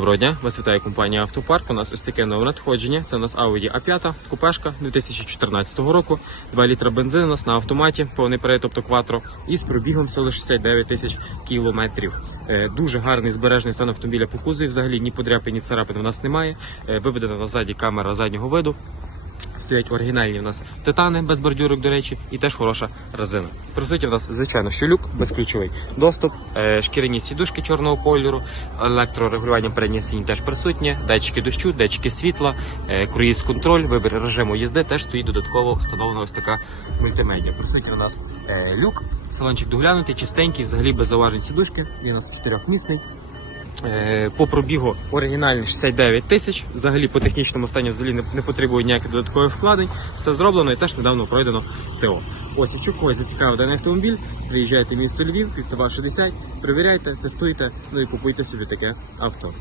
Доброго дня, вас вітає компанія Автопарк. У нас ось таке нове надходження. Це у нас Audi A5, купешка 2014 року. 2 літра бензину у нас на автоматі, повний перед, тобто кватро, і з пробігом всього 69 тисяч кілометрів. Е, Дуже гарний збережний стан автомобіля по кузові. Взагалі ні подряпи, ні царапин у нас немає. Е, Виведена на ззаді камера заднього виду. Стоять оригінальні у нас титани без бордюрок, до речі, і теж хороша резина. Присутні в нас, звичайно, що люк, безключовий доступ, е, шкіряні сідушки чорного кольору, електрорегулювання передніх сидінь теж присутнє, датчики дощу, датчики світла, е, круїз-контроль, вибір режиму їзди, теж стоїть додатково встановлена ось така мультимедіа. Присутній у нас е, люк, салончик доглянутий, чистенький, взагалі без зауважень сідушки. Він у нас чотирьохмісний. Е, По пробігу оригінальний 69 тисяч. Взагалі по технічному стані взагалі не, не потребує ніяких додаткових вкладень. Все зроблено і теж недавно пройдено ТО. Ось, якщо когось зацікавив даний автомобіль, приїжджайте в місто Львів, під 60, перевіряйте, тестуйте, ну і купуйте собі таке авто.